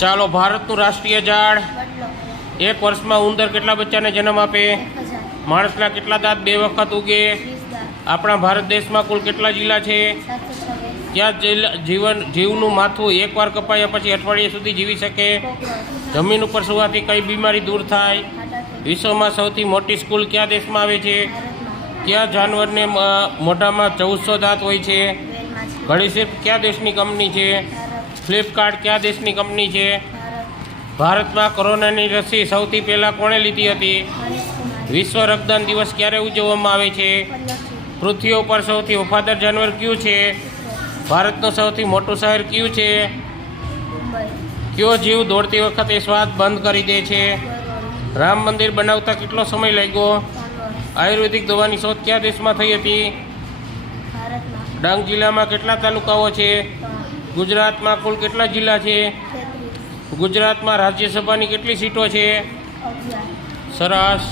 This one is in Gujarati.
ચાલો, ભારતનું રાષ્ટ્રીય ઝાડ. એક વર્ષમાં ઉંદર કેટલા બચ્ચાને જન્મ આપે? માણસના કેટલા દાંત 2 વખત ઉગે? આપણા ભારત દેશમાં કુલ કેટલા જિલ્લા છે? ક્યાં જીવનું માથું એકવાર કપાયા પછી અઠવાડિયા સુધી જીવી શકે? જમીન ઉપર સુવાથી કઈ બીમારી દૂર થાય? વિશ્વમાં સૌથી મોટી સ્કૂલ કયા દેશમાં આવે છે? કયા જાનવરને મોઢામાં 1400 દાંત હોય છે? ઘડી શિલ્પ કયા દેશની કંપની છે? ફ્લિપકાર્ટ કયા દેશની કંપની છે? ભારતમાં કોરોનાની રસી સૌથી પહેલાં કોણે લીધી હતી? વિશ્વ રક્તદાન દિવસ ક્યારે ઉજવવામાં આવે છે? પૃથ્વી ઉપર સૌથી વફાદાર જાનવર કયું છે? ભારતનું સૌથી મોટું શહેર કયું છે? કયો જીવ દોડતી વખતે શ્વાસ બંધ કરી દે છે? રામ મંદિર બનાવતા કેટલો સમય લાગ્યો? આયુર્વેદિક દવાની શોધ કયા દેશમાં થઈ હતી? ડાંગ જિલ્લામાં કેટલા તાલુકાઓ છે? ગુજરાતમાં કુલ કેટલા જિલ્લા છે? ગુજરાતમાં રાજ્યસભાની કેટલી સીટો છે? સરસ.